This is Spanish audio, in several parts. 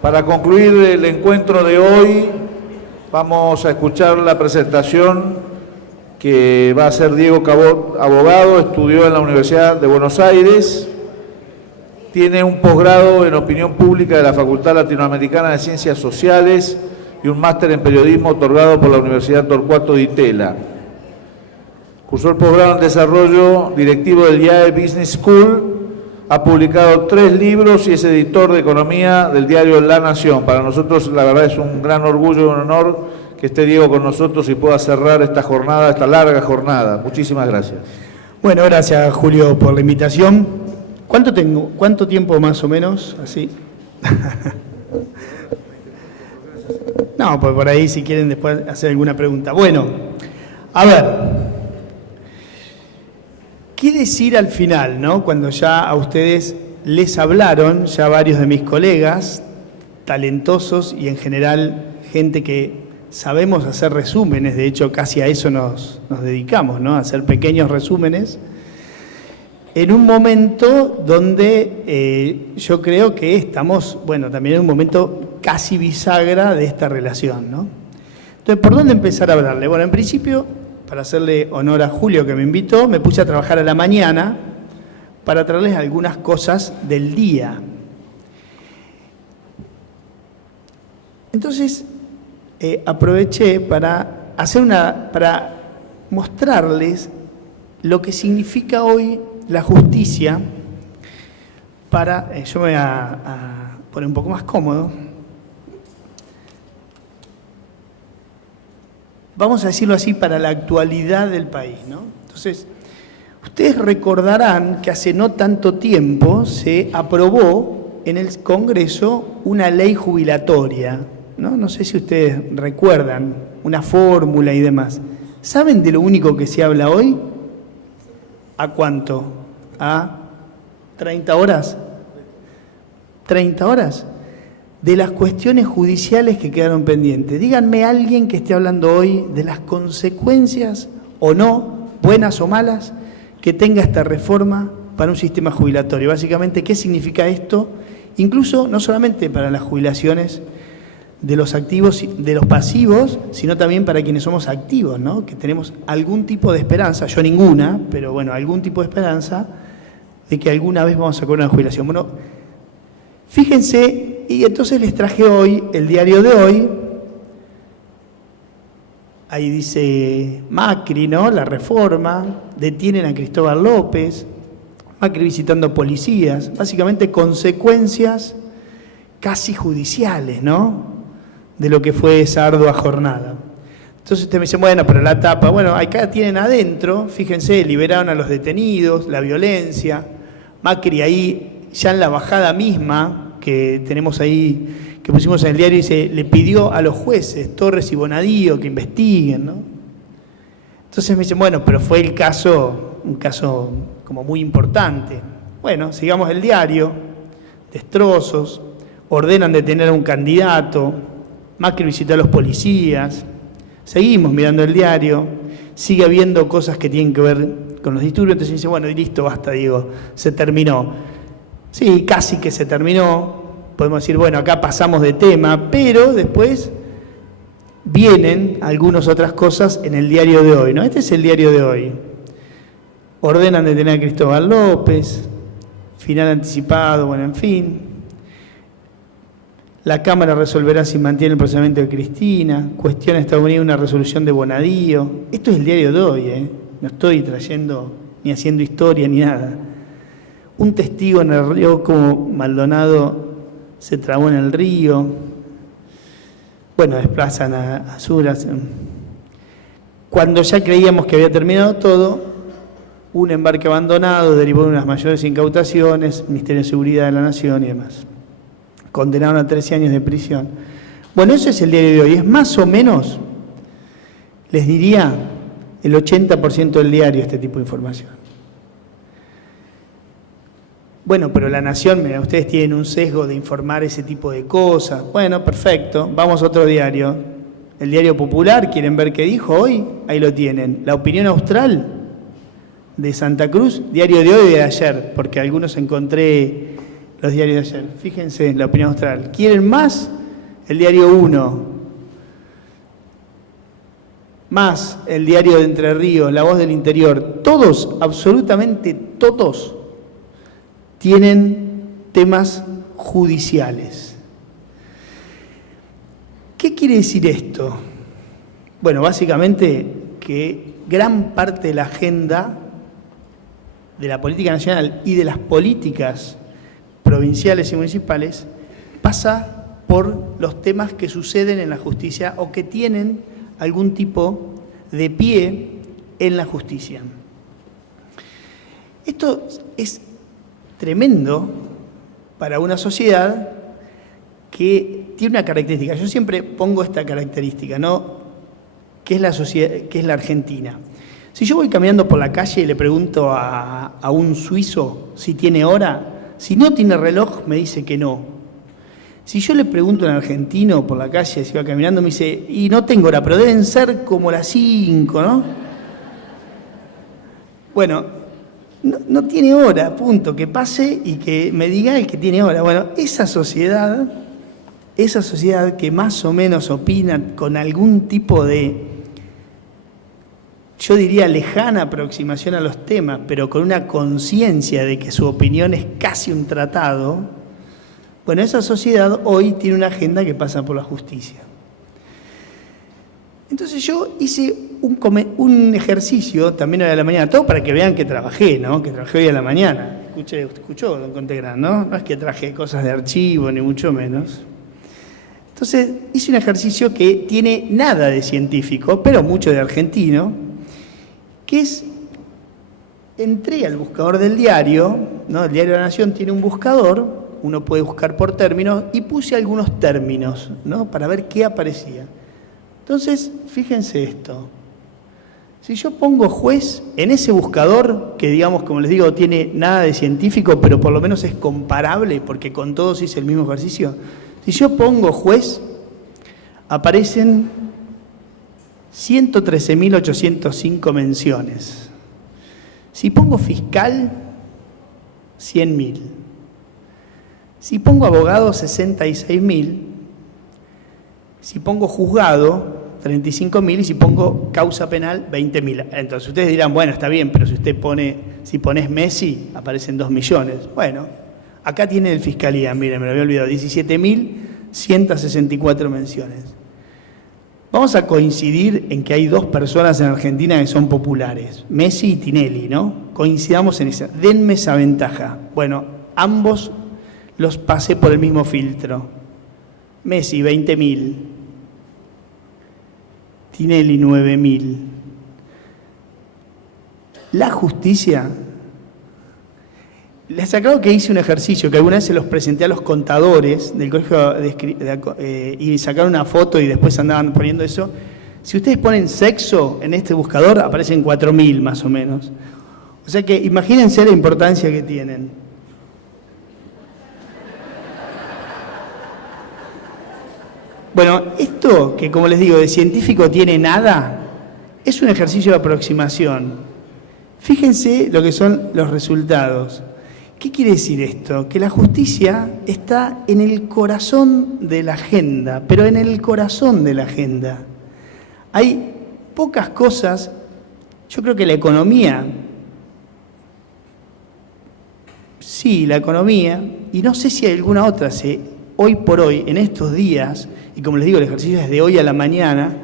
Para concluir el encuentro de hoy, vamos a escuchar la presentación que va a hacer Diego Cabot, abogado, estudió en la Universidad de Buenos Aires, tiene un posgrado en opinión pública de la Facultad Latinoamericana de Ciencias Sociales y un máster en periodismo otorgado por la Universidad Torcuato Di Tella. Cursó el posgrado en desarrollo directivo del IAE Business School, ha publicado 3 libros y es editor de economía del diario La Nación. Para nosotros, la verdad, es un gran orgullo y un honor que esté Diego con nosotros y pueda cerrar esta jornada, esta larga jornada. Muchísimas gracias. Bueno, gracias, Julio, por la invitación. ¿Cuánto tengo? ¿Cuánto tiempo más o menos? Así. No, pues por ahí si quieren después hacer alguna pregunta. Bueno, a ver, ¿qué decir al final, no? Cuando ya a ustedes les hablaron, ya varios de mis colegas, talentosos y en general gente que sabemos hacer resúmenes, de hecho casi a eso nos dedicamos, ¿no? A hacer pequeños resúmenes, en un momento donde yo creo que estamos, bueno, también en un momento casi bisagra de esta relación, ¿no? Entonces, ¿por dónde empezar a hablarle? Bueno, en principio, para hacerle honor a Julio que me invitó, me puse a trabajar a la mañana para traerles algunas cosas del día. Entonces, aproveché para mostrarles lo que significa hoy la justicia yo me voy a poner un poco más cómodo. Vamos a decirlo así, para la actualidad del país, ¿no? Entonces, ustedes recordarán que hace no tanto tiempo se aprobó en el Congreso una ley jubilatoria, ¿no? No sé si ustedes recuerdan, una fórmula y demás. ¿Saben de lo único que se habla hoy? ¿A cuánto? ¿A 30 horas? ¿30 horas? De las cuestiones judiciales que quedaron pendientes. Díganme a alguien que esté hablando hoy de las consecuencias, o no, buenas o malas, que tenga esta reforma para un sistema jubilatorio. Básicamente, ¿qué significa esto? Incluso, no solamente para las jubilaciones de los activos, de los pasivos, sino también para quienes somos activos, ¿no? Que tenemos algún tipo de esperanza, yo ninguna, pero bueno, algún tipo de esperanza de que alguna vez vamos a cobrar una jubilación. Bueno, fíjense, y entonces les traje hoy el diario de hoy. Ahí dice Macri, ¿no? La reforma, detienen a Cristóbal López, Macri visitando policías, básicamente consecuencias casi judiciales, ¿no? De lo que fue esa ardua jornada. Entonces usted me dice, bueno, pero la tapa, bueno, acá tienen adentro, fíjense, liberaron a los detenidos, la violencia, Macri ahí, ya en la bajada misma, que tenemos ahí, que pusimos en el diario, dice, le pidió a los jueces, Torres y Bonadío, que investiguen, ¿no? Entonces me dicen, bueno, pero fue un caso como muy importante. Bueno, sigamos el diario, destrozos, ordenan detener a un candidato, Macri visitó a los policías, seguimos mirando el diario, sigue habiendo cosas que tienen que ver con los disturbios, entonces dice, bueno, y listo, basta, Diego, se terminó. Sí, casi que se terminó, podemos decir, bueno, acá pasamos de tema, pero después vienen algunas otras cosas en el diario de hoy, ¿no? Este es el diario de hoy. Ordenan detener a Cristóbal López, final anticipado, bueno, en fin. La Cámara resolverá si mantiene el procedimiento de Cristina, cuestiona Estados Unidos una resolución de Bonadío. Esto es el diario de hoy, ¿eh? No estoy trayendo ni haciendo historia ni nada. Un testigo en el río como Maldonado se trabó en el río. Bueno, desplazan a Azuras. Cuando ya creíamos que había terminado todo, un embarque abandonado derivó de unas mayores incautaciones, Ministerio de Seguridad de la Nación y demás. Condenaron a 13 años de prisión. Bueno, eso es el diario de hoy. Es más o menos, les diría, el 80% del diario este tipo de información. Bueno, pero La Nación, mira, ustedes tienen un sesgo de informar ese tipo de cosas. Bueno, perfecto. Vamos a otro diario. El Diario Popular, ¿quieren ver qué dijo hoy? Ahí lo tienen. La Opinión Austral de Santa Cruz, diario de hoy y de ayer, porque algunos encontré los diarios de ayer. Fíjense en La Opinión Austral. ¿Quieren más? El diario 1. Más el diario de Entre Ríos, La Voz del Interior. Todos, absolutamente todos, tienen temas judiciales. ¿Qué quiere decir esto? Bueno, básicamente que gran parte de la agenda de la política nacional y de las políticas provinciales y municipales pasa por los temas que suceden en la justicia o que tienen algún tipo de pie en la justicia. Esto es tremendo para una sociedad que tiene una característica. Yo siempre pongo esta característica, ¿no? Que es la sociedad, que es la Argentina. Si yo voy caminando por la calle y le pregunto a un suizo si tiene hora, si no tiene reloj, me dice que no. Si yo le pregunto a un argentino por la calle, si va caminando, me dice, y no tengo hora, pero deben ser como las 5, ¿no? Bueno, no tiene hora, punto, que pase y que me diga el que tiene hora. Bueno, esa sociedad que más o menos opina con algún tipo de, yo diría, lejana aproximación a los temas, pero con una conciencia de que su opinión es casi un tratado, bueno, esa sociedad hoy tiene una agenda que pasa por la justicia. Entonces yo hice un ejercicio también hoy a la mañana, todo para que vean que trabajé, ¿no? Que trabajé hoy a la mañana. Escuchó, don Contegrán, ¿no? No es que traje cosas de archivo, ni mucho menos. Entonces hice un ejercicio que tiene nada de científico, pero mucho de argentino, que es, entré al buscador del diario, ¿no? El Diario de la Nación tiene un buscador, uno puede buscar por términos, y puse algunos términos, ¿no? Para ver qué aparecía. Entonces, fíjense esto. Si yo pongo juez en ese buscador, que digamos, como les digo, tiene nada de científico, pero por lo menos es comparable, porque con todos hice el mismo ejercicio. Si yo pongo juez, aparecen 113.805 menciones. Si pongo fiscal, 100.000. Si pongo abogado, 66.000. Si pongo juzgado, 35.000. Y si pongo causa penal, 20.000. Entonces ustedes dirán, bueno, está bien, pero si pones Messi, aparecen 2 millones. Bueno, acá tiene el fiscalía, miren, me lo había olvidado, 17.164 menciones. Vamos a coincidir en que hay 2 personas en Argentina que son populares, Messi y Tinelli, ¿no? Coincidamos en esa. Denme esa ventaja. Bueno, ambos los pasé por el mismo filtro. Messi, 20.000. Tinelli, 9.000. La justicia. Les aclaro que hice un ejercicio que alguna vez se los presenté a los contadores del colegio y sacaron una foto y después andaban poniendo eso. Si ustedes ponen sexo en este buscador, aparecen 4.000 más o menos. O sea que imagínense la importancia que tienen. Bueno, esto que, como les digo, de científico tiene nada, es un ejercicio de aproximación. Fíjense lo que son los resultados. ¿Qué quiere decir esto? Que la justicia está en el corazón de la agenda, pero en el corazón de la agenda. Hay pocas cosas, yo creo que la economía, sí, la economía, y no sé si hay alguna otra, hoy por hoy, en estos días, y como les digo, el ejercicio es de hoy a la mañana,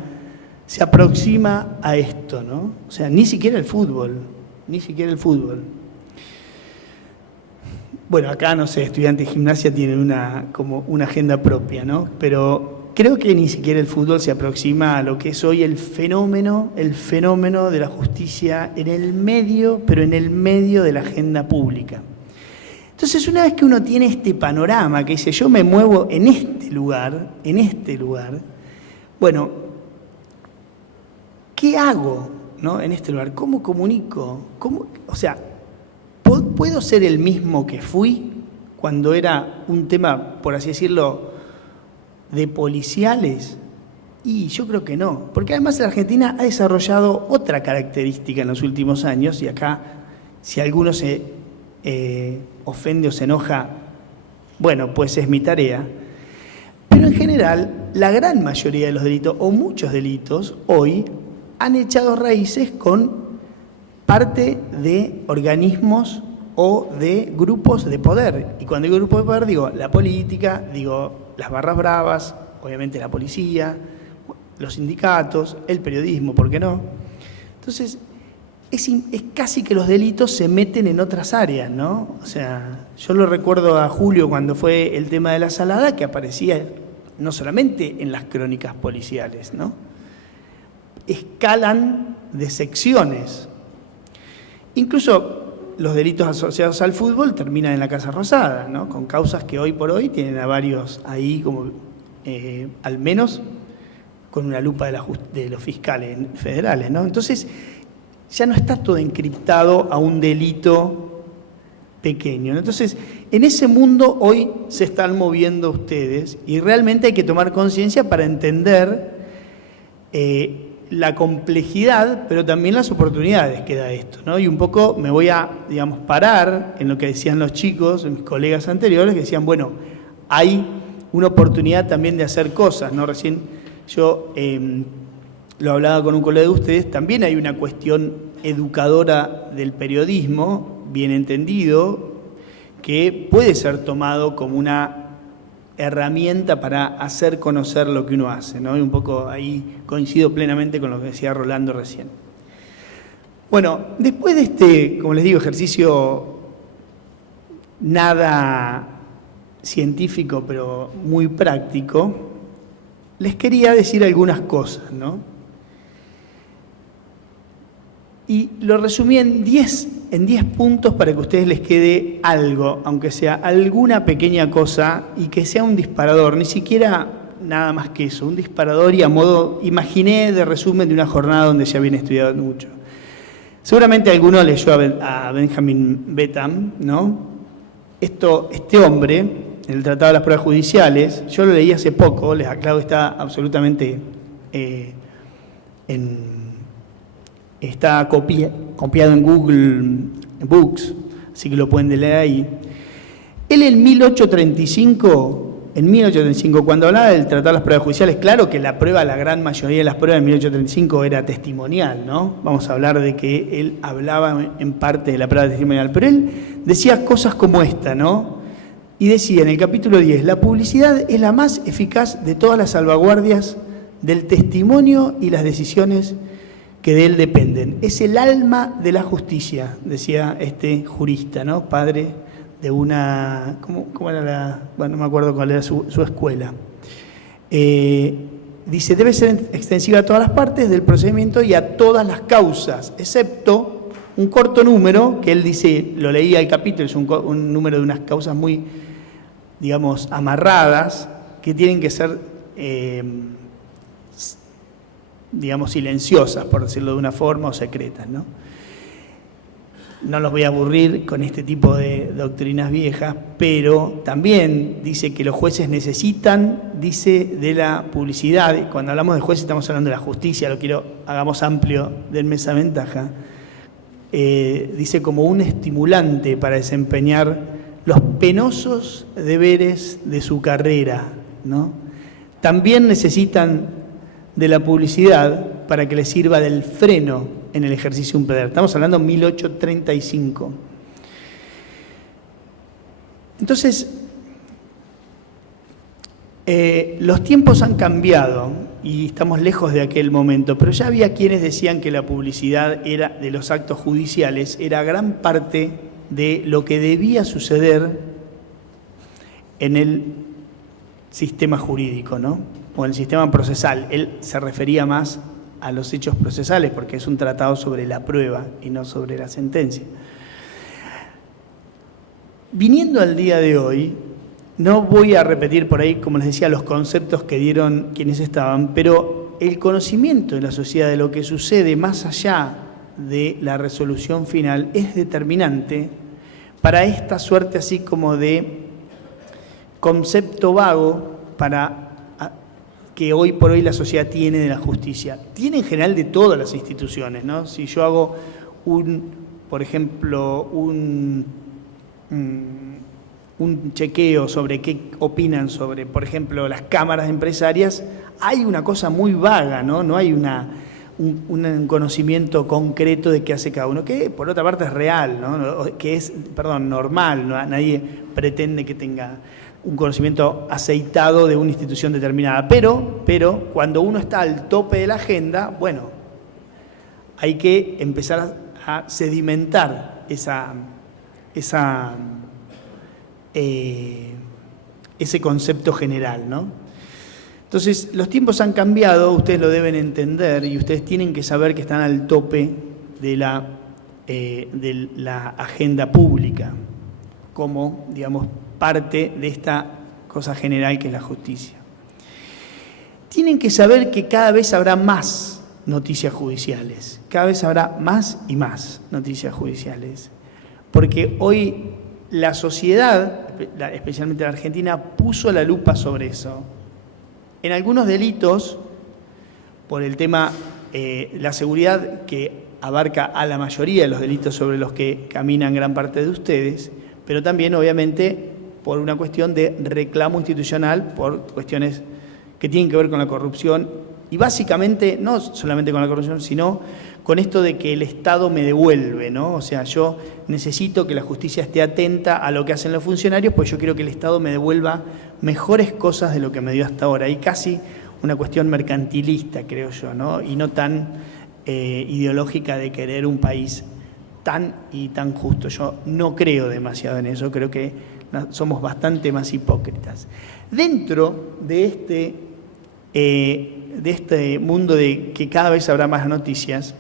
se aproxima a esto, ¿no? O sea, ni siquiera el fútbol. Bueno, acá, no sé, estudiantes de gimnasia tienen como una agenda propia, ¿no? Pero creo que ni siquiera el fútbol se aproxima a lo que es hoy el fenómeno de la justicia en el medio, pero en el medio de la agenda pública. Entonces, una vez que uno tiene este panorama, que dice, yo me muevo en este lugar, bueno, ¿qué hago, ¿no? En este lugar? ¿Cómo comunico? O sea, ¿puedo ser el mismo que fui cuando era un tema, por así decirlo, de policiales? Y yo creo que no, porque además la Argentina ha desarrollado otra característica en los últimos años, y acá, si alguno se ofende o se enoja, Bueno, pues es mi tarea. Pero en general, la gran mayoría de los delitos, o muchos delitos, hoy han echado raíces con parte de organismos o de grupos de poder. Y cuando digo grupo de poder, digo la política, digo las barras bravas, obviamente la policía, los sindicatos, el periodismo, ¿por qué no? Entonces, es casi que los delitos se meten en otras áreas, ¿no? O sea, yo lo recuerdo a Julio cuando fue el tema de la salada, que aparecía no solamente en las crónicas policiales, ¿no? Escalan de secciones. Incluso los delitos asociados al fútbol terminan en la Casa Rosada, ¿no? Con causas que hoy por hoy tienen a varios ahí, como al menos con una lupa de los fiscales federales, ¿no? Entonces, ya no está todo encriptado a un delito pequeño, ¿no? Entonces, en ese mundo hoy se están moviendo ustedes y realmente hay que tomar conciencia para entender la complejidad, pero también las oportunidades que da esto, ¿no? Y un poco me voy a, digamos, parar en lo que decían los chicos, mis colegas anteriores, que decían, bueno, hay una oportunidad también de hacer cosas, ¿no? Recién yo lo hablaba con un colega de ustedes, también hay una cuestión educadora del periodismo, bien entendido, que puede ser tomado como una herramienta para hacer conocer lo que uno hace, ¿no? Y un poco ahí coincido plenamente con lo que decía Rolando recién. Bueno, después de este, como les digo, ejercicio nada científico, pero muy práctico, les quería decir algunas cosas, ¿no? Y lo resumí en 10 puntos para que a ustedes les quede algo, aunque sea alguna pequeña cosa, y que sea un disparador, ni siquiera nada más que eso, un disparador y a modo, imaginé de resumen de una jornada donde ya habían estudiado mucho. Seguramente alguno leyó a Benjamin Betham, ¿no? Este hombre, en el Tratado de las Pruebas Judiciales, yo lo leí hace poco, les aclaro que está absolutamente está copiado en Google Books, así que lo pueden leer ahí. Él en 1835, cuando hablaba del Tratado de las Pruebas Judiciales, claro que la gran mayoría de las pruebas en 1835 era testimonial, ¿no? Vamos a hablar de que él hablaba en parte de la prueba testimonial, pero él decía cosas como esta, ¿no? Y decía en el capítulo 10, la publicidad es la más eficaz de todas las salvaguardias del testimonio y las decisiones que de él dependen. Es el alma de la justicia, decía este jurista, ¿no? Padre de una... ¿Cómo era la...? Bueno, no me acuerdo cuál era su escuela. Dice, debe ser extensiva a todas las partes del procedimiento y a todas las causas, excepto un corto número, que él dice, lo leía el capítulo, es un número de unas causas muy, digamos, amarradas, que tienen que ser... digamos, silenciosas, por decirlo de una forma, o secretas, ¿no? No los voy a aburrir con este tipo de doctrinas viejas, pero también dice que los jueces necesitan, dice, de la publicidad. Cuando hablamos de jueces estamos hablando de la justicia, hagamos amplio, denme esa ventaja. Dice como un estimulante para desempeñar los penosos deberes de su carrera, ¿no? También necesitan de la publicidad para que les sirva del freno en el ejercicio de un poder. Estamos hablando de 1835. Entonces, los tiempos han cambiado y estamos lejos de aquel momento, pero ya había quienes decían que la publicidad de los actos judiciales era gran parte de lo que debía suceder en el sistema jurídico, ¿no? O en el sistema procesal. Él se refería más a los hechos procesales porque es un tratado sobre la prueba y no sobre la sentencia. Viniendo al día de hoy, no voy a repetir por ahí, como les decía, los conceptos que dieron quienes estaban, pero el conocimiento de la sociedad de lo que sucede más allá de la resolución final es determinante para esta suerte así como de concepto vago para que hoy por hoy la sociedad tiene de la justicia. Tiene en general de todas las instituciones, ¿no? Si yo hago por ejemplo, un chequeo sobre qué opinan sobre, por ejemplo, las cámaras empresarias, hay una cosa muy vaga, ¿no? No hay un conocimiento concreto de qué hace cada uno, que por otra parte es real, ¿no? Que es, perdón, normal, ¿no? Nadie pretende que tenga un conocimiento aceitado de una institución determinada, pero cuando uno está al tope de la agenda, bueno, hay que empezar a sedimentar ese concepto general, ¿no? Entonces, los tiempos han cambiado, ustedes lo deben entender y ustedes tienen que saber que están al tope de la agenda pública como, digamos, parte de esta cosa general que es la justicia. Tienen que saber que cada vez habrá más noticias judiciales, cada vez habrá más y más noticias judiciales, porque hoy la sociedad, especialmente la Argentina, puso la lupa sobre eso. En algunos delitos, por el tema, la seguridad que abarca a la mayoría de los delitos sobre los que caminan gran parte de ustedes, pero también, obviamente, por una cuestión de reclamo institucional, por cuestiones que tienen que ver con la corrupción, y básicamente, no solamente con la corrupción, sino con esto de que el Estado me devuelve, ¿no? O sea, yo necesito que la justicia esté atenta a lo que hacen los funcionarios, pues yo quiero que el Estado me devuelva mejores cosas de lo que me dio hasta ahora. Y casi una cuestión mercantilista, creo yo, ¿no? Y no tan ideológica de querer un país tan justo. Yo no creo demasiado en eso, creo que somos bastante más hipócritas. Dentro de este mundo de que cada vez habrá más noticias,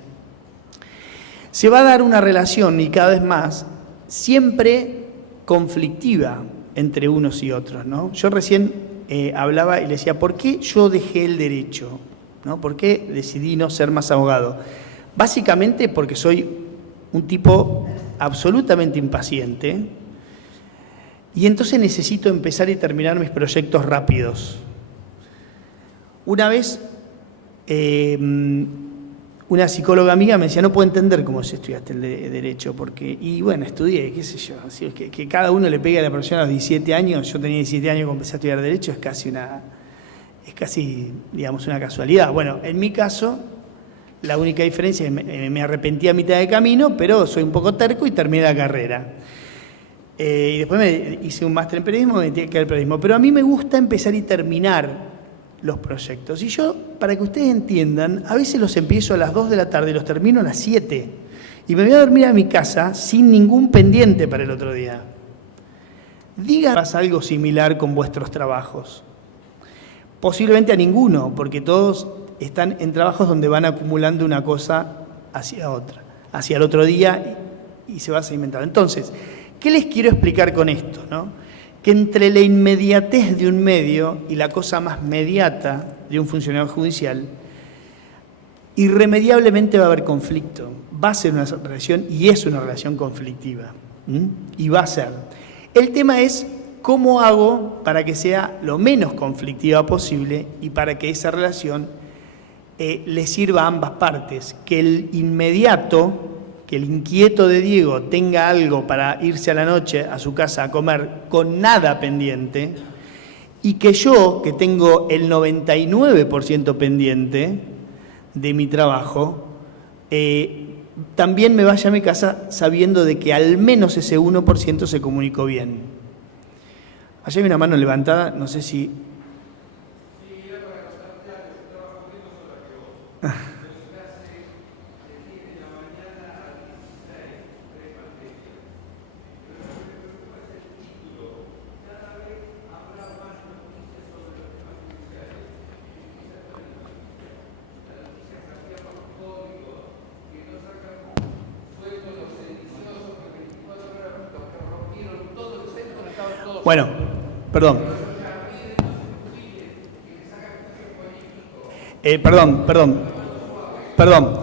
se va a dar una relación, y cada vez más, siempre conflictiva entre unos y otros, ¿no? Yo recién hablaba y le decía, ¿por qué yo dejé el derecho? ¿No? ¿Por qué decidí no ser más abogado? Básicamente porque soy un tipo absolutamente impaciente y entonces necesito empezar y terminar mis proyectos rápidos. Una vez una psicóloga amiga me decía, no puedo entender cómo se estudiaste el derecho, y bueno, estudié, qué sé yo, así es que cada uno le pegue a la profesión a los 17 años, yo tenía 17 años cuando empecé a estudiar derecho, es casi, digamos, una casualidad. Bueno, en mi caso, la única diferencia es que me arrepentí a mitad de camino, pero soy un poco terco y terminé la carrera. Y después me hice un máster en periodismo, me metí a el periodismo, pero a mí me gusta empezar y terminar los proyectos. Y yo, para que ustedes entiendan, a veces los empiezo a las 2 de la tarde y los termino a las 7. Y me voy a dormir a mi casa sin ningún pendiente para el otro día. Díganme algo similar con vuestros trabajos. Posiblemente a ninguno, porque todos están en trabajos donde van acumulando una cosa hacia otra, hacia el otro día y se va sedimentando. Entonces, ¿qué les quiero explicar con esto, no? Que entre la inmediatez de un medio y la cosa más mediata de un funcionario judicial, irremediablemente va a haber conflicto. Va a ser una relación, y es una relación conflictiva. Y va a ser. El tema es cómo hago para que sea lo menos conflictiva posible y para que esa relación le sirva a ambas partes. Que el inmediato, que el inquieto de Diego tenga algo para irse a la noche a su casa a comer con nada pendiente, y que yo, que tengo el 99% pendiente de mi trabajo, también me vaya a mi casa sabiendo de que al menos ese 1% se comunicó bien. Allá hay una mano levantada, no sé si... Bueno, perdón. Perdón.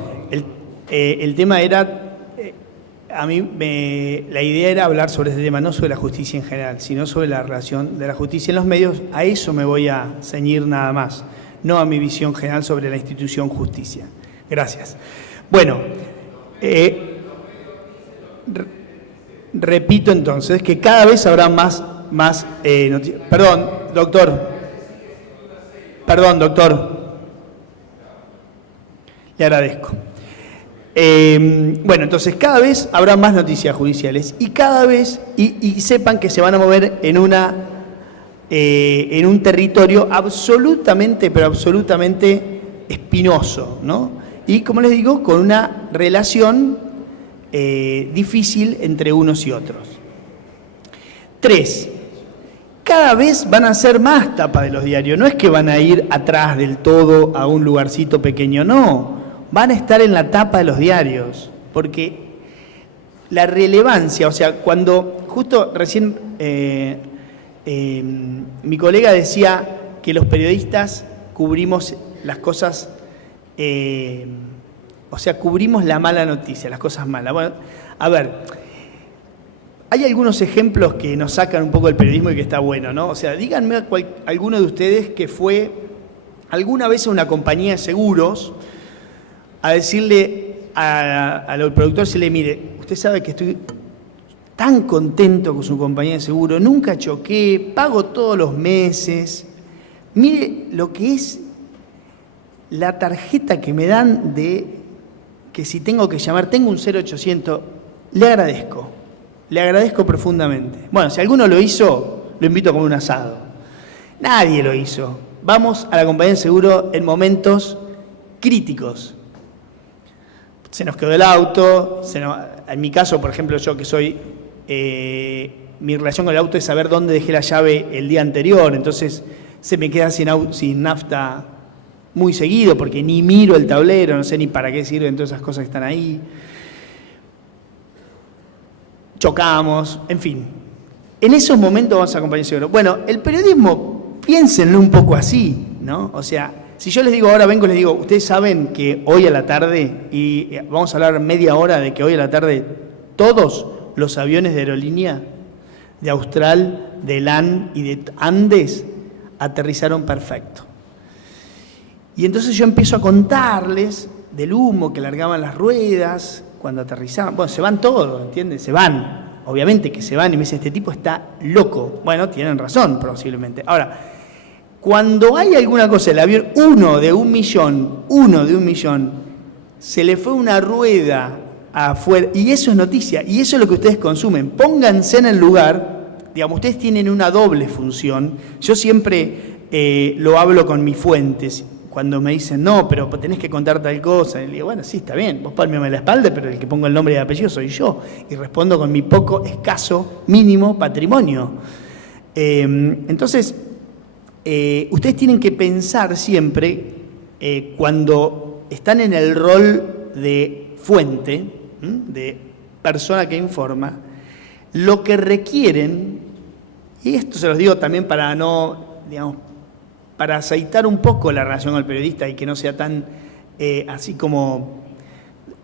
El tema era, la idea era hablar sobre este tema, no sobre la justicia en general, sino sobre la relación de la justicia en los medios. A eso me voy a ceñir nada más, no a mi visión general sobre la institución justicia. Gracias. Bueno, repito entonces que cada vez habrá más Perdón, doctor. Perdón, doctor. Le agradezco. Bueno, entonces cada vez habrá más noticias judiciales y cada vez, y sepan que se van a mover en un territorio absolutamente, pero absolutamente espinoso, ¿no? Y como les digo, con una relación difícil entre unos y otros. 3. Cada vez van a ser más tapa de los diarios. No es que van a ir atrás del todo a un lugarcito pequeño, no. Van a estar en la tapa de los diarios. Porque la relevancia, o sea, cuando justo recién mi colega decía que los periodistas cubrimos las cosas, o sea, cubrimos la mala noticia, las cosas malas. Bueno, a ver, hay algunos ejemplos que nos sacan un poco del periodismo y que está bueno, ¿no? O sea, díganme alguno de ustedes que fue alguna vez a una compañía de seguros a decirle al productor, se le mire, usted sabe que estoy tan contento con su compañía de seguro, nunca choqué, pago todos los meses, mire lo que es la tarjeta que me dan de que si tengo que llamar, tengo un 0800, le agradezco profundamente. Bueno, si alguno lo hizo, lo invito a comer un asado. Nadie lo hizo. Vamos a la compañía de seguro en momentos críticos. Se nos quedó el auto, en mi caso, por ejemplo, yo que soy, mi relación con el auto es saber dónde dejé la llave el día anterior, entonces se me queda sin nafta muy seguido porque ni miro el tablero, no sé ni para qué sirven todas esas cosas que están ahí. Chocamos, en fin. En esos momentos vamos a acompañar seguro. Bueno, el periodismo, piénsenlo un poco así, ¿no? O sea, si yo les digo, ahora vengo y les digo, ustedes saben que hoy a la tarde, y vamos a hablar media hora de que hoy a la tarde todos los aviones de aerolínea de Austral, de LAN y de Andes aterrizaron perfecto. Y entonces yo empiezo a contarles del humo que largaban las ruedas cuando aterrizaban. Bueno, se van todos, ¿entiendes? Se van. Obviamente que se van y me dicen, este tipo está loco. Bueno, tienen razón, posiblemente. Ahora, cuando hay alguna cosa, el avión, uno de un millón, se le fue una rueda afuera, y eso es noticia, y eso es lo que ustedes consumen. Pónganse en el lugar, digamos, ustedes tienen una doble función. Yo siempre lo hablo con mis fuentes. Cuando me dicen, no, pero tenés que contar tal cosa, y le digo, bueno, sí, está bien, vos pálmeme la espalda, pero el que pongo el nombre y el apellido soy yo. Y respondo con mi poco, escaso, mínimo patrimonio. Entonces, ustedes tienen que pensar siempre, cuando están en el rol de fuente, de persona que informa, lo que requieren, y esto se los digo también para no, digamos, para aceitar un poco la relación al periodista y que no sea tan así como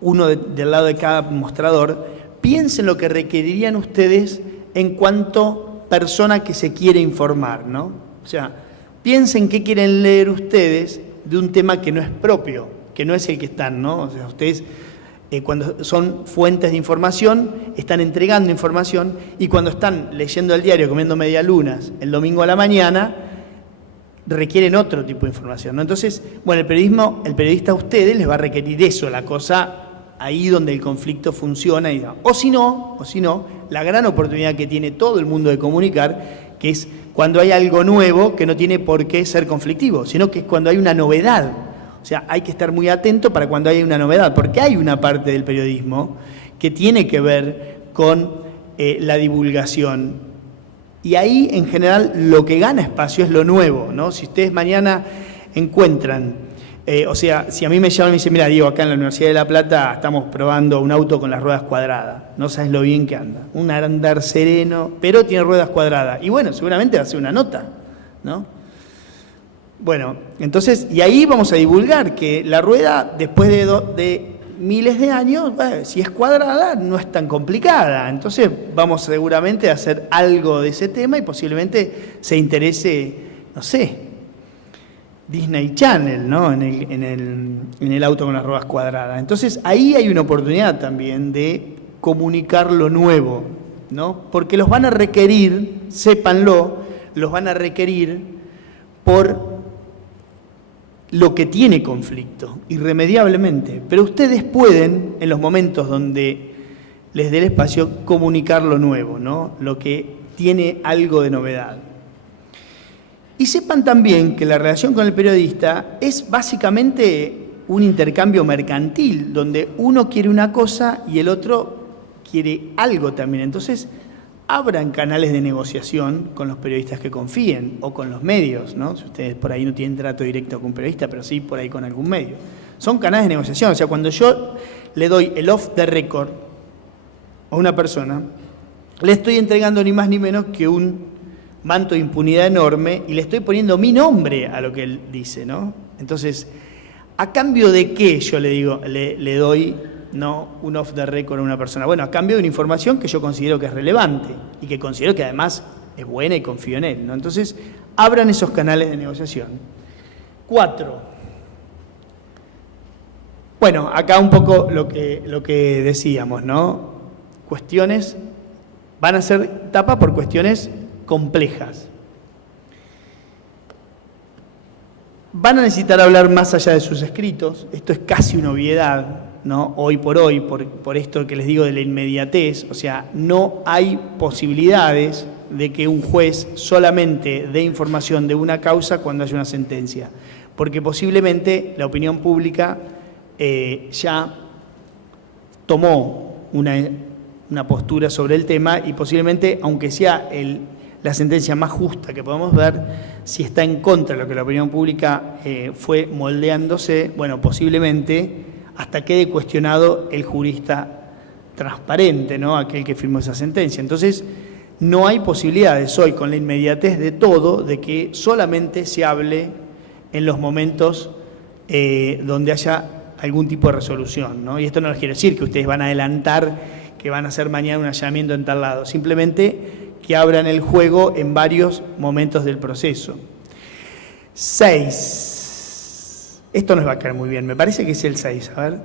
uno del lado de cada mostrador, piensen lo que requerirían ustedes en cuanto persona que se quiere informar, ¿no? O sea, piensen qué quieren leer ustedes de un tema que no es propio, que no es el que están, ¿no? O sea, ustedes cuando son fuentes de información, están entregando información, y cuando están leyendo el diario, comiendo medialunas el domingo a la mañana, requieren otro tipo de información, ¿no? Entonces, bueno, el periodista a ustedes les va a requerir eso, la cosa ahí donde el conflicto funciona, o si no, la gran oportunidad que tiene todo el mundo de comunicar, que es cuando hay algo nuevo que no tiene por qué ser conflictivo, sino que es cuando hay una novedad. O sea, hay que estar muy atento para cuando hay una novedad, porque hay una parte del periodismo que tiene que ver con la divulgación. Y ahí, en general, lo que gana espacio es lo nuevo, ¿no? Si ustedes mañana encuentran, o sea, si a mí me llaman y me dicen, mira, Diego, acá en la Universidad de La Plata estamos probando un auto con las ruedas cuadradas, no sabes lo bien que anda, un andar sereno, pero tiene ruedas cuadradas. Y bueno, seguramente va a ser una nota, ¿no? Bueno, entonces, y ahí vamos a divulgar que la rueda, después de miles de años, bueno, si es cuadrada, no es tan complicada. Entonces vamos seguramente a hacer algo de ese tema y posiblemente se interese, no sé, Disney Channel, ¿no? En el auto con las ruedas cuadradas. Entonces ahí hay una oportunidad también de comunicar lo nuevo, ¿no? Porque los van a requerir, sépanlo, los van a requerir por lo que tiene conflicto, irremediablemente. Pero ustedes pueden, en los momentos donde les dé el espacio, comunicar lo nuevo, ¿no? Lo que tiene algo de novedad. Y sepan también que la relación con el periodista es básicamente un intercambio mercantil, donde uno quiere una cosa y el otro quiere algo también. Entonces, abran canales de negociación con los periodistas que confíen o con los medios, ¿no? Si ustedes por ahí no tienen trato directo con un periodista, pero sí por ahí con algún medio. Son canales de negociación. O sea, cuando yo le doy el off the record a una persona, le estoy entregando ni más ni menos que un manto de impunidad enorme y le estoy poniendo mi nombre a lo que él dice, ¿no? Entonces, ¿a cambio de qué yo le digo, le doy, no, un off the record a una persona? Bueno, a cambio de una información que yo considero que es relevante y que considero que además es buena y confío en él, ¿no? Entonces, abran esos canales de negociación. 4. Bueno, acá un poco lo que decíamos, ¿no? Cuestiones, van a ser tapa por cuestiones complejas. Van a necesitar hablar más allá de sus escritos, esto es casi una obviedad, ¿no? Hoy, por esto que les digo de la inmediatez, o sea, no hay posibilidades de que un juez solamente dé información de una causa cuando haya una sentencia, porque posiblemente la opinión pública ya tomó una postura sobre el tema y posiblemente, aunque sea la sentencia más justa que podemos ver, si está en contra de lo que la opinión pública fue moldeándose, bueno, posiblemente hasta quede cuestionado el jurista transparente, ¿no? Aquel que firmó esa sentencia. Entonces, no hay posibilidades hoy, con la inmediatez de todo, de que solamente se hable en los momentos donde haya algún tipo de resolución, ¿no? Y esto no les quiere decir que ustedes van a adelantar que van a hacer mañana un allanamiento en tal lado, simplemente que abran el juego en varios momentos del proceso. 6. Esto nos va a caer muy bien, me parece que es el 6, a ver.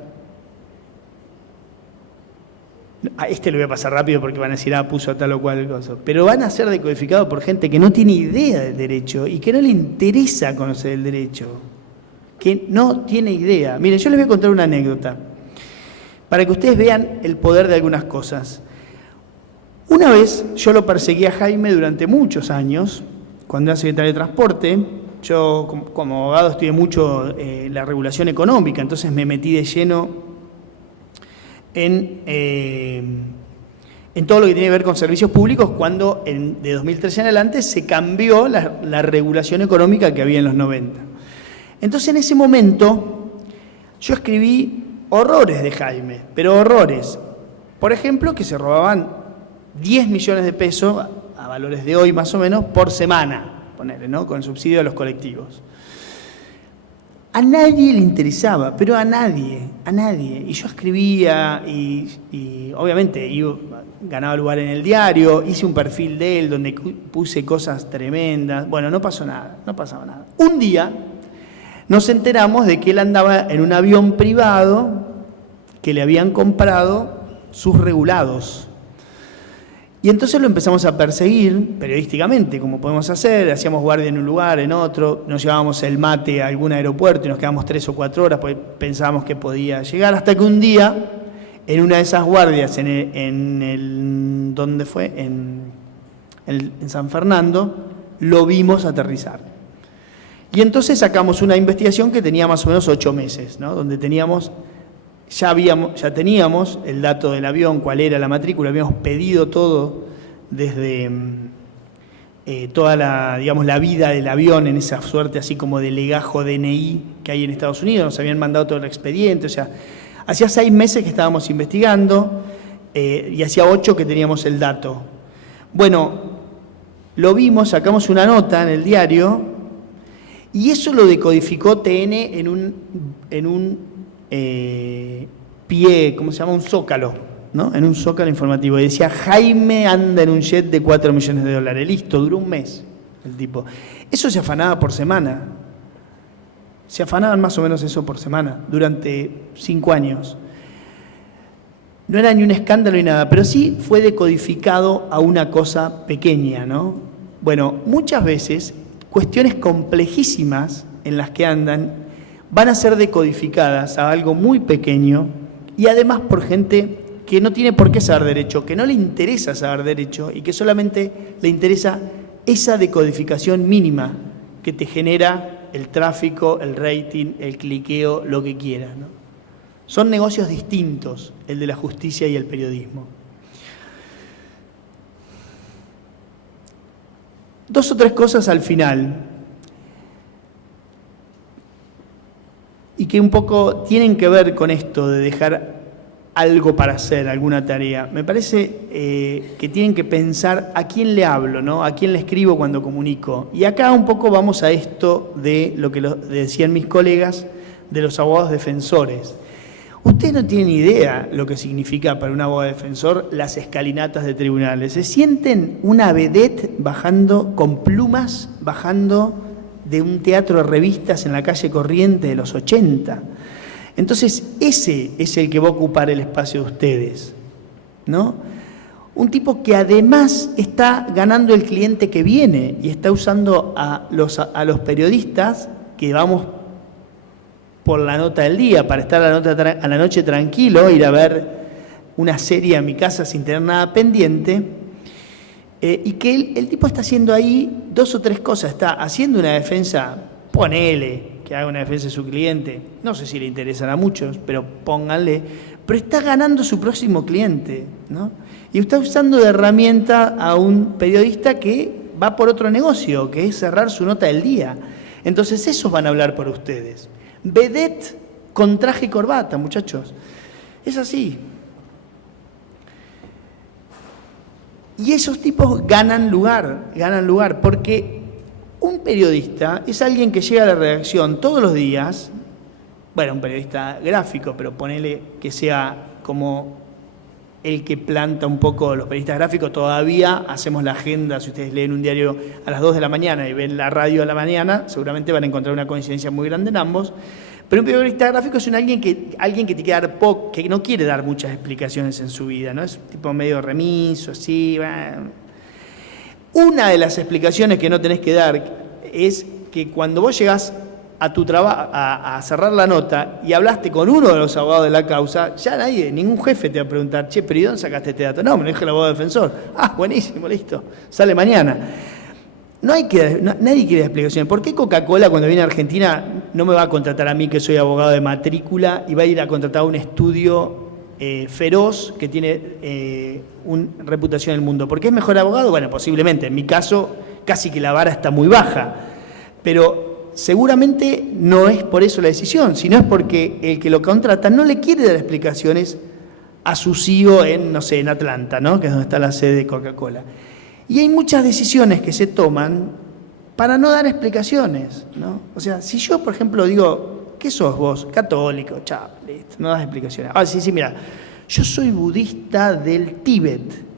A este lo voy a pasar rápido porque van a decir, puso tal o cual cosa. Pero van a ser decodificados por gente que no tiene idea del derecho y que no le interesa conocer el derecho, que no tiene idea. Miren, yo les voy a contar una anécdota para que ustedes vean el poder de algunas cosas. Una vez yo lo perseguí a Jaime durante muchos años, cuando era secretario de Transporte. Yo como abogado estudié mucho la regulación económica, entonces me metí de lleno en todo lo que tiene que ver con servicios públicos, cuando de 2013 en adelante se cambió la regulación económica que había en los 90. Entonces en ese momento yo escribí horrores de Jaime, pero horrores. Por ejemplo, que se robaban 10 millones de pesos, a valores de hoy más o menos, por semana, ponele, ¿no? Con el subsidio de los colectivos. A nadie le interesaba, pero a nadie. Y yo escribía y obviamente ganaba lugar en el diario, hice un perfil de él donde puse cosas tremendas. Bueno, no pasaba nada. Un día nos enteramos de que él andaba en un avión privado que le habían comprado sus regulados. Y entonces lo empezamos a perseguir periodísticamente, como podemos hacer, hacíamos guardia en un lugar, en otro, nos llevábamos el mate a algún aeropuerto y nos quedamos 3 o 4 horas porque pensábamos que podía llegar, hasta que un día, en una de esas guardias, ¿dónde fue? En San Fernando, lo vimos aterrizar. Y entonces sacamos una investigación que tenía más o menos 8 meses, ¿no? Donde ya teníamos el dato del avión, cuál era la matrícula, habíamos pedido todo desde toda la vida del avión en esa suerte así como de legajo DNI que hay en Estados Unidos, nos habían mandado todo el expediente, o sea, hacía 6 meses que estábamos investigando y hacía 8 que teníamos el dato. Bueno, lo vimos, sacamos una nota en el diario y eso lo decodificó TN en un pie, ¿cómo se llama? Un zócalo, ¿no? En un zócalo informativo. Y decía, Jaime anda en un jet de $4 millones. Listo, duró un mes el tipo. Eso se afanaba por semana. Se afanaban más o menos eso por semana, durante 5 años. no era ni un escándalo ni nada, pero sí fue decodificado a una cosa pequeña, ¿no? Bueno, muchas veces cuestiones complejísimas en las que andan van a ser decodificadas a algo muy pequeño y además por gente que no tiene por qué saber derecho, que no le interesa saber derecho y que solamente le interesa esa decodificación mínima que te genera el tráfico, el rating, el cliqueo, lo que quieras, ¿no? Son negocios distintos, el de la justicia y el periodismo. 2 o 3 cosas al final, y que un poco tienen que ver con esto de dejar algo para hacer, alguna tarea. Me parece que tienen que pensar a quién le hablo, ¿no? A quién le escribo cuando comunico. Y acá un poco vamos a esto de lo que decían mis colegas de los abogados defensores. Ustedes no tienen idea lo que significa para un abogado defensor las escalinatas de tribunales. Se sienten una vedette bajando con plumas, bajando de un teatro de revistas en la calle Corriente de los 80. Entonces, ese es el que va a ocupar el espacio de ustedes, ¿no? Un tipo que además está ganando el cliente que viene y está usando a los periodistas que vamos por la nota del día, para estar a la noche tranquilo, ir a ver una serie a mi casa sin tener nada pendiente, y que el tipo está haciendo ahí 2 o 3 cosas. Está haciendo una defensa, ponele que haga una defensa de su cliente, no sé si le interesan a muchos, pero pónganle, pero está ganando su próximo cliente, ¿no? Y está usando de herramienta a un periodista que va por otro negocio, que es cerrar su nota del día. Entonces esos van a hablar por ustedes. Vedette con traje y corbata, muchachos. Es así. Y esos tipos ganan lugar, porque un periodista es alguien que llega a la redacción todos los días, bueno, un periodista gráfico, pero ponele que sea como el que planta un poco los periodistas gráficos. Todavía hacemos la agenda, si ustedes leen un diario a las 2 de la mañana y ven la radio a la mañana, seguramente van a encontrar una coincidencia muy grande en ambos. Pero un periodista gráfico es alguien que te quiere dar que no quiere dar muchas explicaciones en su vida, ¿no? Es tipo medio remiso, así. Bueno. Una de las explicaciones que no tenés que dar es que cuando vos llegás a tu trabajo a cerrar la nota y hablaste con uno de los abogados de la causa, ya ningún jefe te va a preguntar, che, pero ¿y dónde sacaste este dato? No, me lo dijo el abogado defensor. Ah, buenísimo, listo, sale mañana. Nadie quiere explicaciones. ¿Por qué Coca-Cola cuando viene a Argentina no me va a contratar a mí, que soy abogado de matrícula, y va a ir a contratar a un estudio feroz que tiene una reputación en el mundo? ¿Por qué es mejor abogado? Bueno, posiblemente. En mi caso, casi que la vara está muy baja. Pero seguramente no es por eso la decisión, sino es porque el que lo contrata no le quiere dar explicaciones a su CEO en Atlanta, ¿no? Que es donde está la sede de Coca-Cola. Y hay muchas decisiones que se toman para no dar explicaciones, ¿no? O sea, si yo, por ejemplo, digo, ¿qué sos vos? Católico, chao, listo, no das explicaciones. Ah, sí, mira, yo soy budista del Tíbet.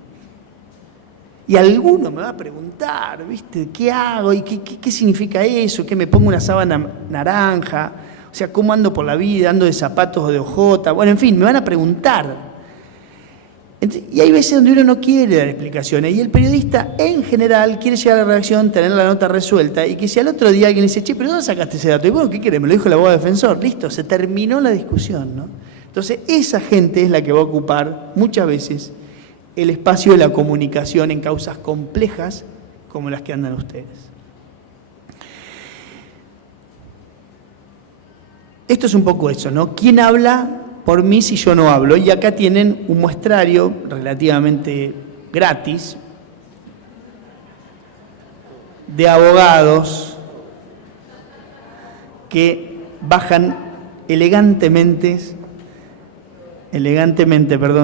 Y alguno me va a preguntar, ¿viste? ¿Qué hago? ¿Y qué significa eso? ¿Qué me pongo una sábana naranja? O sea, ¿cómo ando por la vida? ¿Ando de zapatos o de ojota? Bueno, en fin, me van a preguntar. Y hay veces donde uno no quiere dar explicaciones y el periodista en general quiere llegar a la redacción, tener la nota resuelta y que si al otro día alguien le dice, che, ¿pero dónde sacaste ese dato? Y bueno, ¿qué querés? Me lo dijo el abogado defensor. Listo, se terminó la discusión, ¿no? Entonces, esa gente es la que va a ocupar muchas veces el espacio de la comunicación en causas complejas como las que andan ustedes. Esto es un poco eso, ¿no? ¿Quién habla por mí si yo no hablo? Y acá tienen un muestrario relativamente gratis de abogados que bajan elegantemente,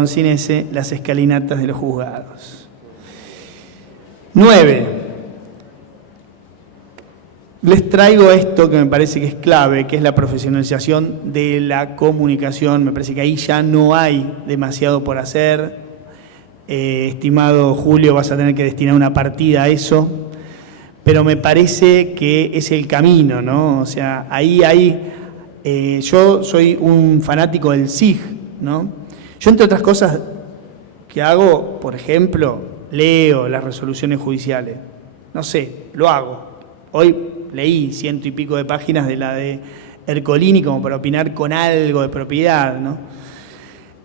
sin ese, las escalinatas de los juzgados. 9. Les traigo esto que me parece que es clave, que es la profesionalización de la comunicación. Me parece que ahí ya no hay demasiado por hacer. Estimado Julio, vas a tener que destinar una partida a eso, pero me parece que es el camino, ¿no? O sea, ahí hay... yo soy un fanático del SIG, ¿no? Yo, entre otras cosas que hago, por ejemplo, leo las resoluciones judiciales. No sé, lo hago. Hoy leí 100 y pico de páginas de la de Ercolini como para opinar con algo de propiedad, ¿no?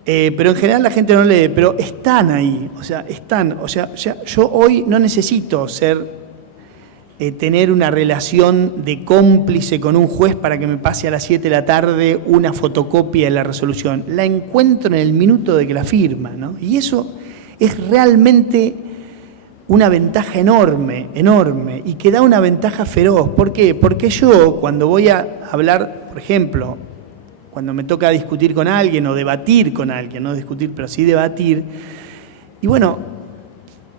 Pero en general la gente no lee, pero están ahí, yo hoy no necesito tener una relación de cómplice con un juez para que me pase a las 7 de la tarde una fotocopia de la resolución. La encuentro en el minuto de que la firma, ¿no? Y eso es realmente una ventaja enorme, enorme, y que da una ventaja feroz. ¿Por qué? Porque yo, cuando voy a hablar, por ejemplo, cuando me toca discutir con alguien o debatir con alguien, no discutir, pero sí debatir, y bueno,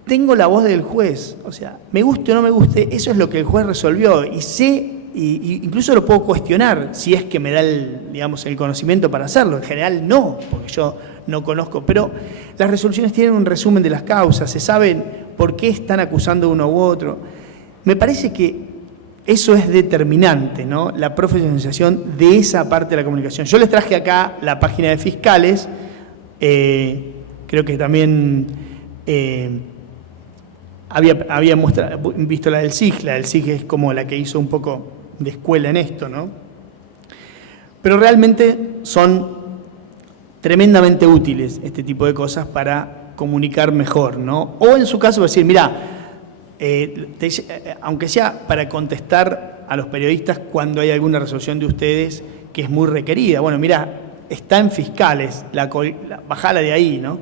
tengo la voz del juez, o sea, me guste o no me guste, eso es lo que el juez resolvió, y sé, y incluso lo puedo cuestionar si es que me da el conocimiento para hacerlo. En general no, porque yo no conozco, pero las resoluciones tienen un resumen de las causas, se saben por qué están acusando uno u otro. Me parece que eso es determinante, ¿no? La profesionalización de esa parte de la comunicación. Yo les traje acá la página de fiscales, creo que también había visto la del SIG es como la que hizo un poco de escuela en esto, ¿no? Pero realmente son tremendamente útiles este tipo de cosas para comunicar mejor, ¿no? O en su caso decir, mira, aunque sea para contestar a los periodistas cuando hay alguna resolución de ustedes que es muy requerida. Bueno, mira, está en fiscales, bajala de ahí, ¿no?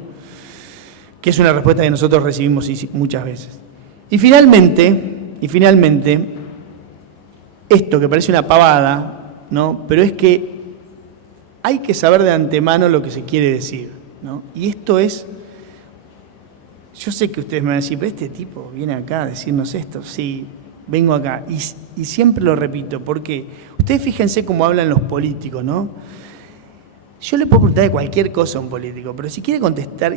Que es una respuesta que nosotros recibimos muchas veces. Y finalmente, esto que parece una pavada, ¿no? Pero es que hay que saber de antemano lo que se quiere decir, ¿no? Y esto es, yo sé que ustedes me van a decir, pero este tipo viene acá a decirnos esto. Sí, vengo acá. Y siempre lo repito, porque ustedes fíjense cómo hablan los políticos, ¿no? Yo le puedo preguntar de cualquier cosa a un político, pero si quiere contestar,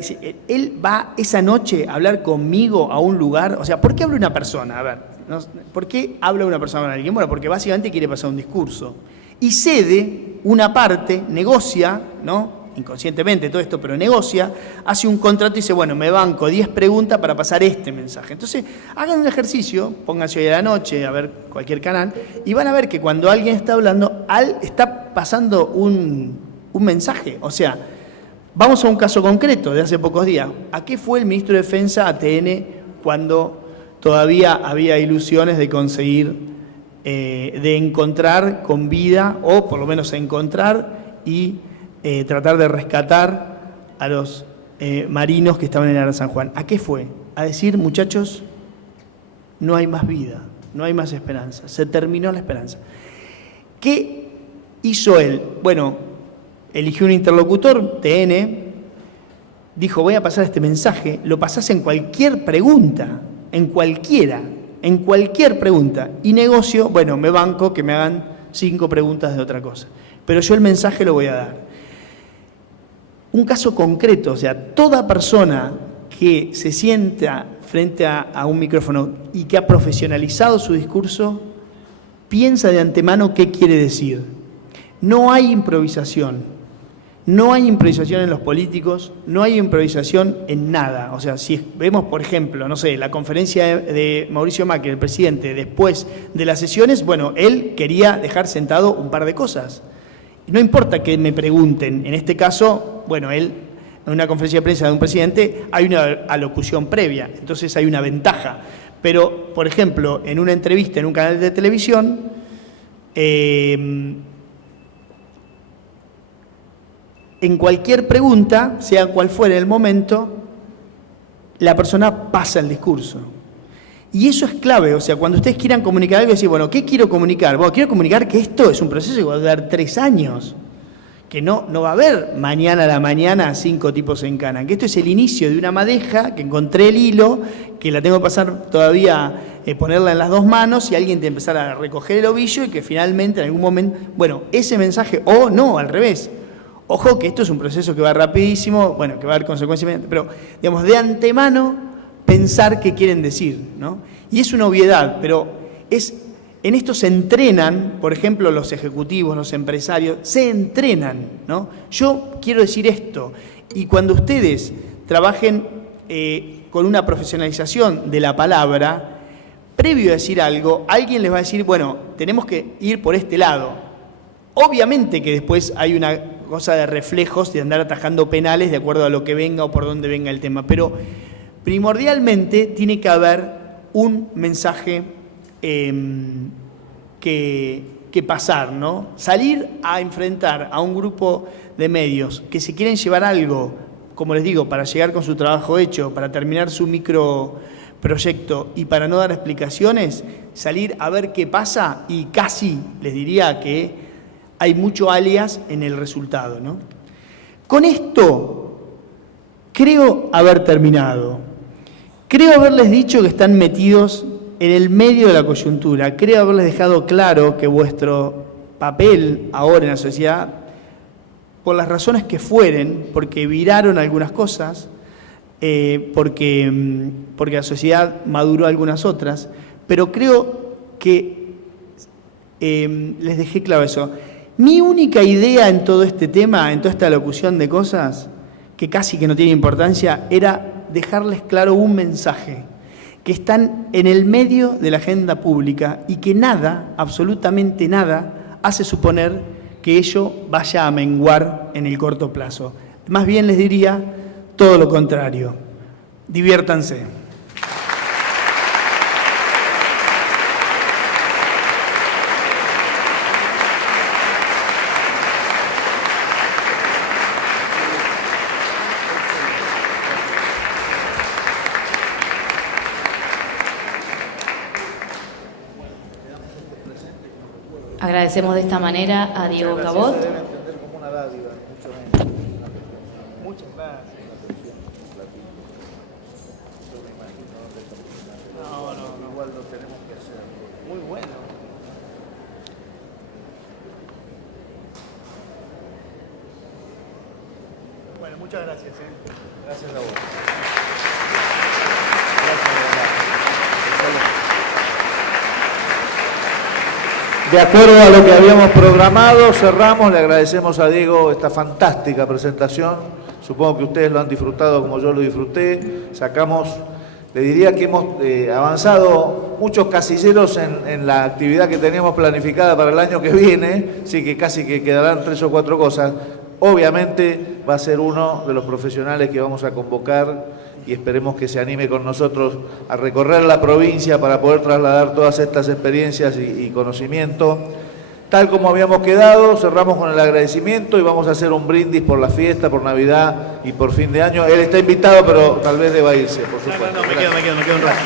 él va esa noche a hablar conmigo a un lugar. O sea, ¿por qué habla una persona? A ver, ¿no? ¿Por qué habla una persona con alguien? Bueno, porque básicamente quiere pasar un discurso. Y cede una parte, negocia, ¿no? Inconscientemente todo esto, pero negocia, hace un contrato y dice, bueno, me banco 10 preguntas para pasar este mensaje. Entonces, hagan un ejercicio, pónganse hoy a la noche a ver cualquier canal, y van a ver que cuando alguien está hablando, está pasando un mensaje. O sea, vamos a un caso concreto de hace pocos días. ¿A qué fue el ministro de Defensa a TN cuando todavía había ilusiones de conseguir, de encontrar con vida, o por lo menos encontrar y tratar de rescatar a los marinos que estaban en Ara San Juan? ¿A qué fue? A decir, muchachos, no hay más vida, no hay más esperanza, se terminó la esperanza. ¿Qué hizo él? Bueno, eligió un interlocutor, TN, dijo, voy a pasar este mensaje, lo pasás en cualquier pregunta, en cualquier pregunta, y negocio, bueno, me banco que me hagan 5 preguntas de otra cosa, pero yo el mensaje lo voy a dar. Un caso concreto, o sea, toda persona que se sienta frente a un micrófono y que ha profesionalizado su discurso, piensa de antemano qué quiere decir. No hay improvisación. No hay improvisación en los políticos, no hay improvisación en nada. O sea, si vemos, por ejemplo, no sé, la conferencia de Mauricio Macri, el presidente, después de las sesiones, bueno, él quería dejar sentado un par de cosas. No importa que me pregunten, en este caso, bueno, él, en una conferencia de prensa de un presidente, hay una alocución previa, entonces hay una ventaja. Pero, por ejemplo, en una entrevista en un canal de televisión, en cualquier pregunta, sea cual fuera el momento, la persona pasa el discurso. Y eso es clave, o sea, cuando ustedes quieran comunicar algo, decir, bueno, ¿qué quiero comunicar? Bueno, quiero comunicar que esto es un proceso que va a durar 3 años, que no va a haber mañana a la mañana 5 tipos en cana, que esto es el inicio de una madeja, que encontré el hilo, que la tengo que pasar todavía, ponerla en las 2 manos y alguien te empezar a recoger el ovillo y que finalmente en algún momento, bueno, ese mensaje, o no, al revés. Ojo que esto es un proceso que va rapidísimo, bueno, que va a haber consecuencias, pero, digamos, de antemano pensar qué quieren decir, ¿no? Y es una obviedad, pero en esto se entrenan, por ejemplo, los ejecutivos, los empresarios, se entrenan, ¿no? Yo quiero decir esto, y cuando ustedes trabajen con una profesionalización de la palabra, previo a decir algo, alguien les va a decir, bueno, tenemos que ir por este lado. Obviamente que después hay una cosa de reflejos, de andar atajando penales de acuerdo a lo que venga o por dónde venga el tema, pero primordialmente tiene que haber un mensaje que pasar, ¿no? Salir a enfrentar a un grupo de medios que se quieren llevar algo, como les digo, para llegar con su trabajo hecho, para terminar su microproyecto y para no dar explicaciones, salir a ver qué pasa y casi les diría que hay mucho alias en el resultado, ¿no? Con esto creo haber terminado. Creo haberles dicho que están metidos en el medio de la coyuntura. Creo haberles dejado claro que vuestro papel ahora en la sociedad, por las razones que fueren, porque viraron algunas cosas, porque la sociedad maduró algunas otras, pero creo que les dejé claro eso. Mi única idea en todo este tema, en toda esta locución de cosas, que casi que no tiene importancia, era dejarles claro un mensaje, que están en el medio de la agenda pública y que nada, absolutamente nada, hace suponer que ello vaya a menguar en el corto plazo. Más bien les diría todo lo contrario. Diviértanse. Agradecemos de esta manera a Diego Cabot. Muchas gracias. No, igual lo tenemos que hacer. Muy bueno. Bueno, muchas gracias. Gracias a vos. De acuerdo a lo que habíamos programado, cerramos. Le agradecemos a Diego esta fantástica presentación. Supongo que ustedes lo han disfrutado como yo lo disfruté. Sacamos, le diría que hemos avanzado muchos casilleros en la actividad que teníamos planificada para el año que viene, así que casi que quedarán 3 o 4 cosas. Obviamente va a ser uno de los profesionales que vamos a convocar y esperemos que se anime con nosotros a recorrer la provincia para poder trasladar todas estas experiencias y conocimiento. Tal como habíamos quedado, cerramos con el agradecimiento y vamos a hacer un brindis por la fiesta, por Navidad y por fin de año. Él está invitado, pero tal vez deba irse, por supuesto. No, me quedo un rato.